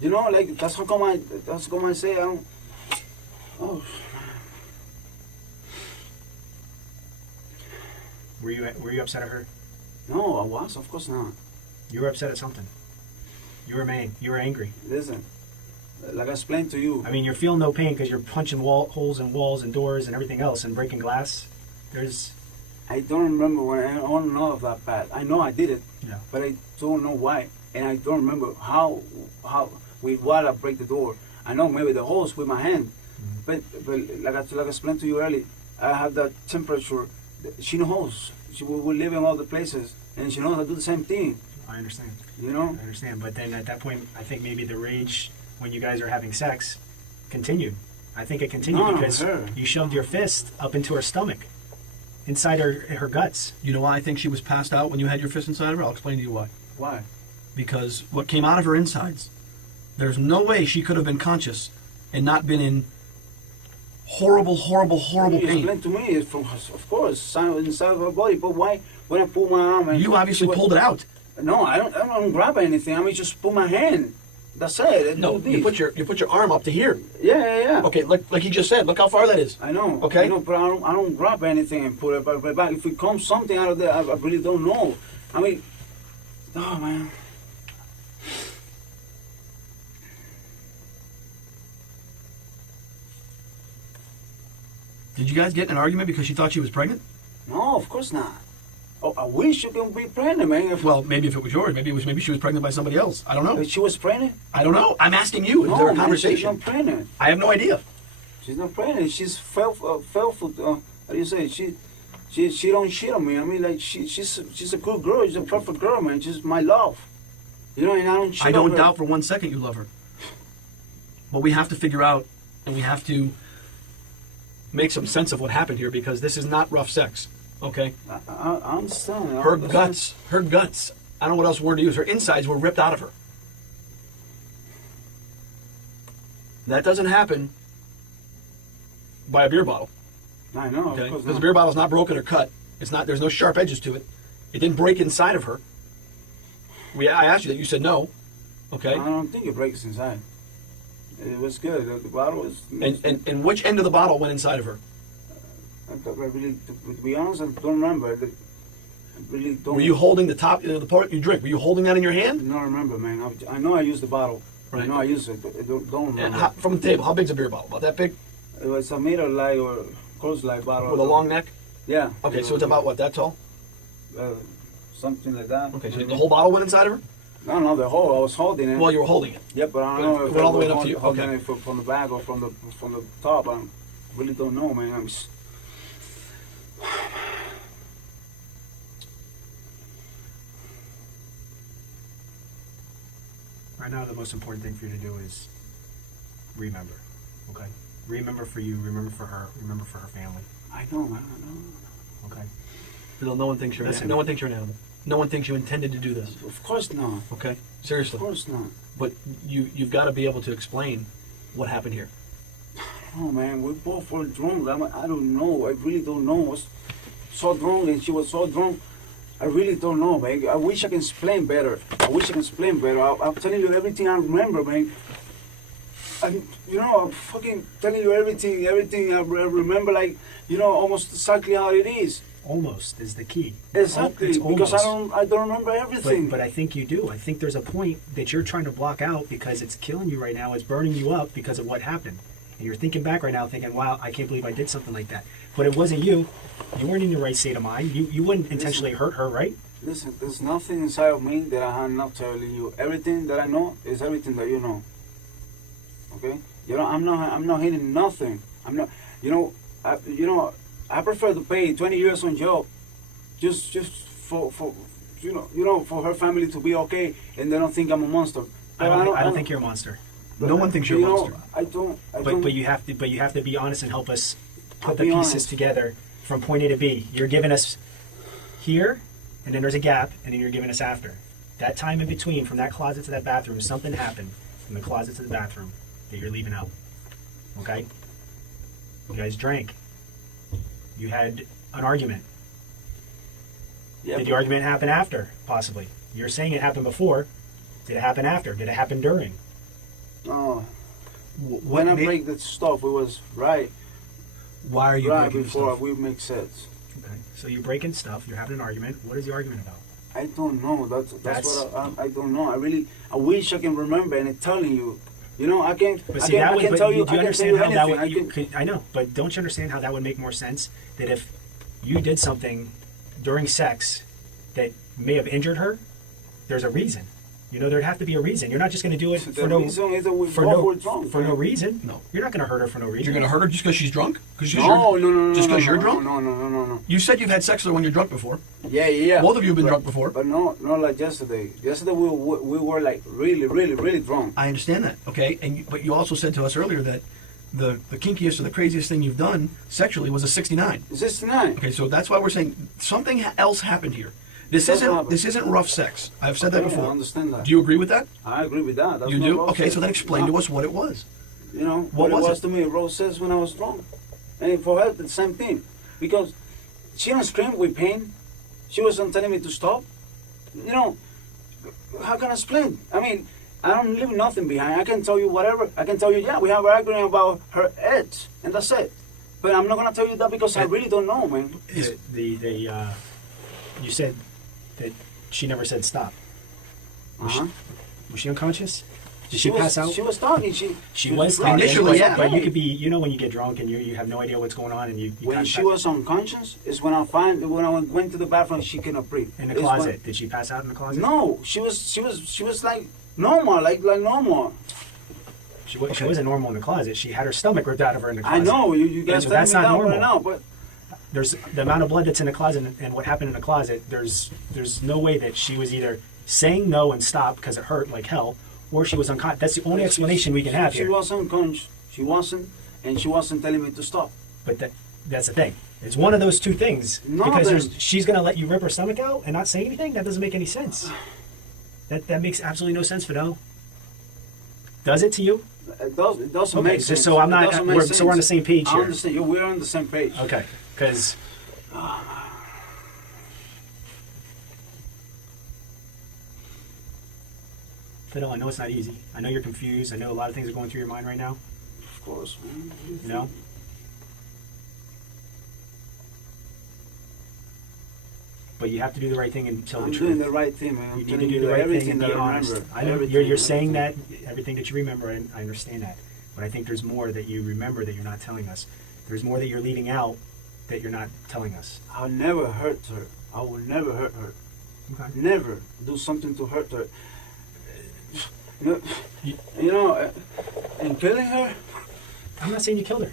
You know, like that's how come I say I don't. Oh. Were you upset at her? No, I was. Of course not. You were upset at something. You were angry. Listen, like I explained to you. I mean, you're feeling no pain because you're punching holes in walls and doors and everything else and breaking glass. I don't remember when I don't know of that bad. I know I did it, yeah, but I don't know why, and I don't remember how with what I break the door. I know maybe the holes with my hand, but like I explained to you earlier, I have that temperature. She knows. We live in all the places, and she knows I do the same thing. I understand. You know? I understand, but then at that point, I think maybe the rage when you guys are having sex continued. I think it continued because you shoved your fist up into her stomach, inside her guts. You know why I think she was passed out when you had your fist inside of her? I'll explain to you why. Why? Because what came out of her insides, there's no way she could have been conscious and not been in horrible pain. Explain to me, it's from, of course, inside of her body, but why when I pull my arm and... You obviously pulled it out. No, I don't grab anything. I mean, just pull my hand. That's it. No, you put your arm up to here. Yeah. Okay, like he just said. Look how far that is. I know. Okay. I know, but I don't grab anything and put it back. If it comes something out of there, I really don't know. I mean, oh man. Did you guys get in an argument because she thought she was pregnant? No, of course not. Oh, I wish you could be pregnant, man. Well, maybe if it was yours, maybe she was pregnant by somebody else. I don't know. She was pregnant? I don't know. I'm asking you. Is there a conversation? She's not pregnant. I have no idea. She's not pregnant. She's fell for. How do you say? She don't shit on me. I mean, like she's a good girl. She's a perfect girl, man. She's my love. You know, and I don't. I don't doubt for 1 second you love her. But we have to figure out, and we have to make some sense of what happened here, because this is not rough sex. Okay? I understand. Her guts, I don't know what else word to use. Her insides were ripped out of her. That doesn't happen by a beer bottle. I know. Okay? Because the beer bottle's not broken or cut. It's not. There's no sharp edges to it. It didn't break inside of her. I asked you that. You said no. Okay? I don't think it breaks inside. It was good. The bottle was... And which end of the bottle went inside of her? I really, to be honest, I don't remember. I really don't... Were you holding the top, the part you drink, were you holding that in your hand? I don't remember, man. I know I used the bottle. Right. I know I used it, but I don't remember. And from the table, how big's a beer bottle? About that big? It was a meter-like or close-like bottle. With a long neck? Yeah. Okay, so it's about what, that tall? Something like that. Okay, so the whole bottle went inside of her? No, the whole. I was holding it. Well, you were holding it. Yeah, but I don't know if it went all the way up to you. Holding it from the back or from the top. I really don't know, man. Right now, the most important thing for you to do is remember, okay? Remember for you, remember for her, remember for her family. I know, man. I know. Okay? No one thinks you're an animal. No one thinks you intended to do this. Of course not. Okay? Seriously. Of course not. But you've got to be able to explain what happened here. Oh, man, we both were drunk. I don't know. I really don't know. I was so drunk, and she was so drunk. I really don't know, man. I wish I can explain better. I'm telling you everything I remember, man. I'm fucking telling you everything I remember, like, almost exactly how it is. Almost is the key. Exactly, because I don't remember everything. But I think you do. I think there's a point that you're trying to block out because it's killing you right now. It's burning you up because of what happened. And you're thinking back right now thinking, wow, I can't believe I did something like that. But it wasn't you. You weren't in your right state of mind. You wouldn't intentionally hurt her, right? Listen, there's nothing inside of me that I'm not telling you. Everything that I know is everything that you know. Okay? I'm not hiding nothing. I'm not. I prefer to pay 20 years on jail, just for for her family to be okay, and they don't think I'm a monster. I don't think you're a monster. No one thinks you're a monster. I don't. But you have to be honest and help us put the pieces together from point A to B. You're giving us here, and then there's a gap, and then you're giving us after. That time in between, from that closet to that bathroom, something happened from the closet to the bathroom that you're leaving out. Okay? You guys drank. You had an argument. Yeah, Did the argument happen after, possibly? You're saying it happened before. Did it happen after? Did it happen during? No. What When I made- break the stuff, it was right Why are you breaking before stuff? we make sense. Okay. So you're breaking stuff. You're having an argument. What is the argument about? I don't know. That's what That's- I don't know. I wish I can remember and it's telling you. You know, I can. But I see, can, that I would. can But tell do you. you I can understand tell how you that anything. would? I know, but don't you understand how that would make more sense? That if you did something during sex that may have injured her, there's a reason. You know, there'd have to be a reason. You're not just going to do it The for no reason is that we for both no were drunk. for no reason. No. You're not going to hurt her for no reason. You're going to hurt her just because she's drunk? Because No, no. Just no, because no, you're no, drunk? No. You said you've had sex with her when you're drunk before. Yeah. Both of you have been But- drunk before. But no, not like yesterday. Yesterday we were like really drunk. I understand that, okay? But you also said to us earlier that the kinkiest or the craziest thing you've done sexually was a 69. Is this tonight? Okay, so that's why we're saying something else happened here. This That's what isn't happened. this isn't rough sex. I've said that Okay, before. I understand that. Do you agree with that? I agree with that. That's You not do? rough Okay, sex. so then explain to us what it was. You know What what was it was it? to me. Rose says when I was drunk, and for her the same thing, because she don't scream with pain. She wasn't telling me to stop. You know, how can I explain? I mean, I don't leave nothing behind. I can tell you whatever. I can tell you, yeah, we have an argument about her edge, and that's it. But I'm not gonna tell you that because I really don't know, man. You said that she never said stop. Uh-huh. Was she unconscious? Did she pass out? She was talking. She was talking. talking, Initially, yeah. But you could be, you know, when you get drunk and you have no idea what's going on, and you When kinda she was unconscious is when I went to the bathroom. She cannot breathe. in the It's closet. Did she pass out in the when- closet? no, she was like normal, like normal. She wasn't normal in the closet. She had her stomach ripped out of her in the closet. I know you guys So telling that's me not that normal. right now, but There's the amount of blood that's in the closet and what happened in the closet. There's no way that she was either saying no and stop because it hurt like hell, or she was unconscious. That's the only explanation we can have she here. wasn't unconscious. She wasn't, and she wasn't telling me to stop. But that's the thing. It's one of those two things. No, because there's- she's going to let you rip her stomach out and not say anything? That doesn't make any sense. That makes absolutely no sense, Fidel. Does it to you? It doesn't Okay, make so- sense. so I'm It not- doesn't make we're- so we're on the sense. same page I here. understand. We're on the same page. Okay. Because... Fidel, I know it's not easy. I know you're confused. I know a lot of things are going through your mind right now. Of course, man. You know? But you have to do the right thing and tell I'm the doing truth. the right thing, man. I'm You need to telling do you the right thing everything and that be I honest. remember. I know Everything, you're saying everything. that everything that you remember, and I understand that. But I think there's more that you remember that you're not telling us. There's more that you're leaving out that you're not telling us. I'll never hurt her. I will never hurt her. Okay. Never do something to hurt her. You- And killing her. I'm not saying you killed her.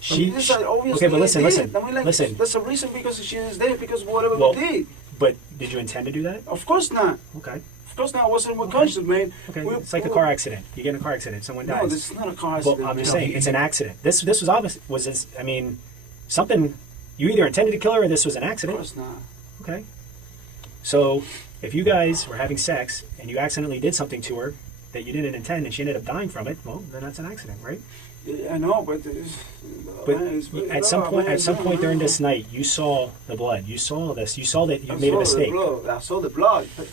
This is obviously okay, but listen, I did. listen, I mean, like, listen. That's a reason because she is there because whatever Well- we did. But did you intend to do that? Of course not. Okay. Of course not. I wasn't with conscious, man. Okay. It's like a car accident. You get in a car accident, someone dies. No, this is not a car Well, accident. I'm just man. saying, it's an accident. This was obvious. I mean, something. You either intended to kill her, or this was an Of accident. course not. Okay. So, if you guys were having sex and you accidentally did something to her that you didn't intend, and she ended up dying from it, well, then that's an accident, right? I know, but At some point during this night, you saw the blood. You saw this. You saw that you made a mistake. I saw the blood. But,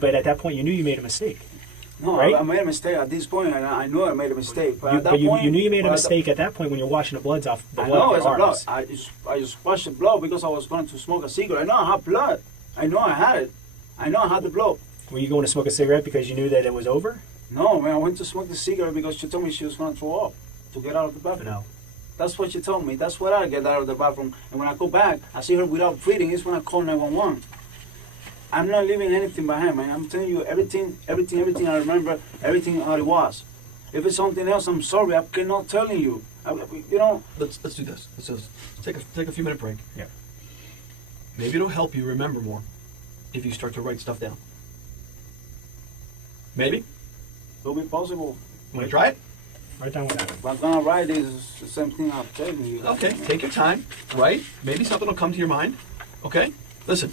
But at that point, you knew you made a mistake. no, right? I made a mistake at this point, and I know I made a mistake. But at that You point, knew you made a but mistake at that point when you're washing the blood off I of know your it's a blood. arms. I just washed the blood because I was going to smoke a cigarette. I know I had blood. I know I had it. I know I had the blood. Were you going to smoke a cigarette because you knew that it was over? No, man, I went to smoke the cigarette because she told me she was going to throw up to get out of the bathroom. No. That's what she told me. That's what I get out of the bathroom. And when I go back, I see her without breathing. It's when I call 911. I'm not leaving anything behind, man. I'm telling you everything I remember, everything how it was. If it's something else, I'm sorry. I cannot telling you. Let's do this. Let's just take a few minute break. Yeah. Maybe it'll help you remember more if you start to write stuff down. Maybe. It'll be possible. Want to try it? Write down what happened. But I'm gonna write this the same thing I'm telling you. Okay. Take your time. Right? Maybe something will come to your mind. Okay. Listen.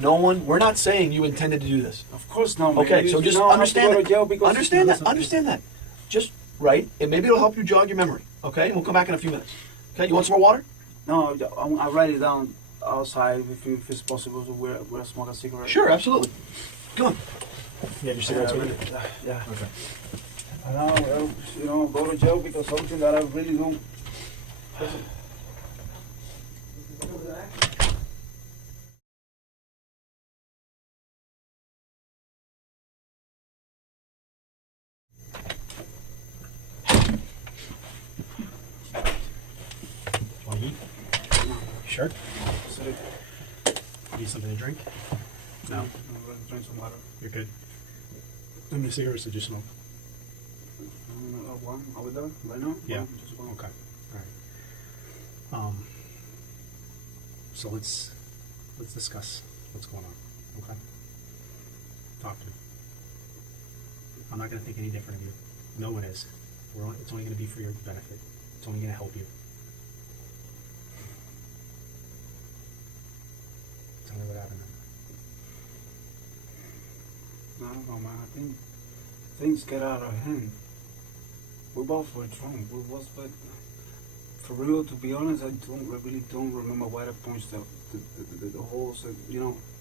We're not saying you intended to do this. Of course not, man. Okay, so just I have to understand go to jail that. because- Understand that. Just right, and maybe it'll help you jog your memory. Okay, and we'll come back in a few minutes. Okay, you want some more water? No, I write it down outside if it's possible to wear smoke a cigarette. Sure, absolutely. Come on. You have your cigarettes with you? Yeah. Okay. And now, go to jail because something that I really don't. Want to eat? Sure. So, Need something to drink? No. drink some water. You're good. How many cigarettes did you smoke? One. Are we done right now? Yeah. Just one. Okay. All right. So let's discuss what's going on. Okay. Talk to me. I'm not going to think any different of you. No one is. It's only going to be for your benefit. It's only going to help you. Tell me what happened. I don't know, man. I think things get out of hand. We both were drunk. But for real, to be honest, I really don't remember why I punched the holes.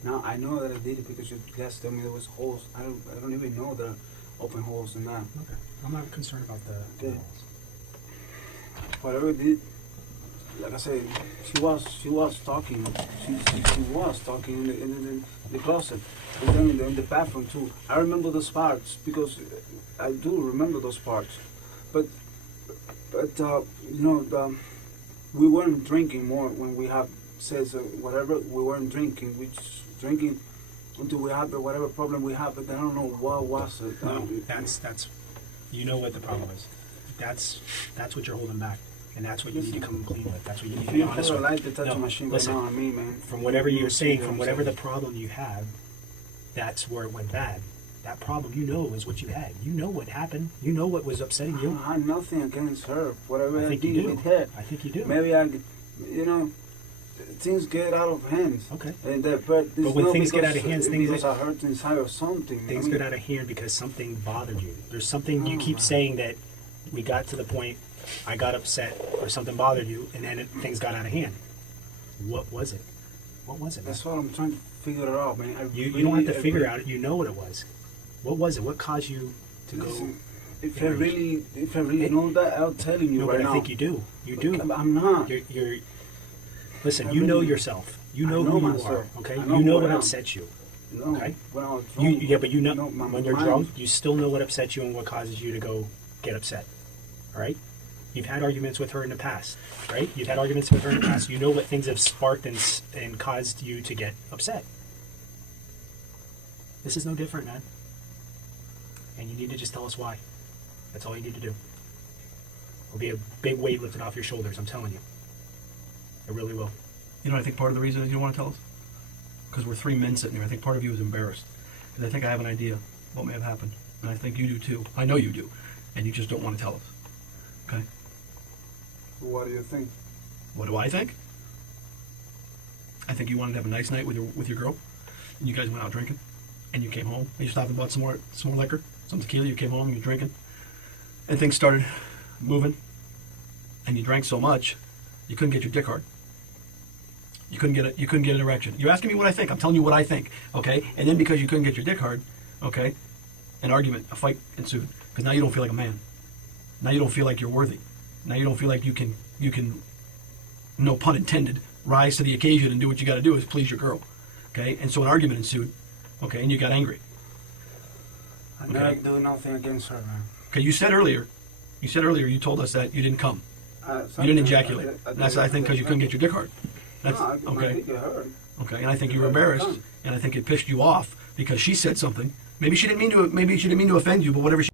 Now I know that I did it because you guys told me there was holes. I don't even know there are open holes in that. Okay. I'm not concerned about the Okay. holes. Whatever it did, like I said, she was talking. She was talking in the closet, and then in the bathroom too. I remember those parts because I do remember those parts, but we weren't drinking more when we have says whatever. We weren't drinking. We just drinking until we had whatever problem we had. But I don't know what was it. No, that's you know what the problem is. That's what you're holding back, and that's what you need to come clean with. That's what you need to be honest with. Like the tattoo machine listen, right now on me, man. From whatever you're saying, from whatever the problem you have, that's where it went bad. That problem, is what you had. You know what happened. You know what was upsetting you. I have nothing against her. Whatever I think did you do. with her. I think you do. Maybe things get out of hands. Okay. And but when things get out of hands, because I hurt inside or something. Things get out of hand because something bothered you. There's something you keep saying that we got to the point, I got upset or something bothered you, and then things got out of hand. What was it? What was it? That's what I'm trying to figure it out, man. You don't have to figure it out. You know what it was. What was it? What caused you to go? Listen, if I really know that, I'll tell you No, right but now. I think you do. You do. I'm not. You're listen, you know yourself. You know who you myself. are. Okay. I know You know who what I am. upsets you. No, Okay. when I was drunk, But you know my when you're mind- drunk, you still know what upsets you and what causes you to go get upset. All right. You've had arguments with her in the past, right? You've had arguments with her in the past. You know what things have sparked and caused you to get upset. This is no different, man. And you need to just tell us why. That's all you need to do. It'll be a big weight lifted off your shoulders, I'm telling you. It really will. You know, I think part of the reason is you don't want to tell us? Because we're three men sitting here. I think part of you is embarrassed. And I think I have an idea what may have happened. And I think you do too. I know you do. And you just don't want to tell us. Okay? What do you think? What do I think? I think you wanted to have a nice night with your girl. And you guys went out drinking. And you came home. And you stopped and bought some more liquor. Some tequila. You came home and you're drinking. And things started moving. And you drank so much, you couldn't get your dick hard. You couldn't get an erection. You're asking me what I think. I'm telling you what I think. Okay? And then because you couldn't get your dick hard, okay, an argument, a fight ensued. Because now you don't feel like a man. Now you don't feel like you're worthy. Now you don't feel like you can, no pun intended, rise to the occasion and do what you got to do is please your girl. Okay? And so an argument ensued. Okay? And you got angry. I'm not doing nothing against her, man. Okay? You said earlier, you told us that you didn't come. You didn't ejaculate. And that's, I think, because you couldn't get your dick hard. That's, no, I okay. think it hurt. Okay, and I think you were embarrassed, and I think it pissed you off because she said something. Maybe she didn't mean to offend you, but whatever she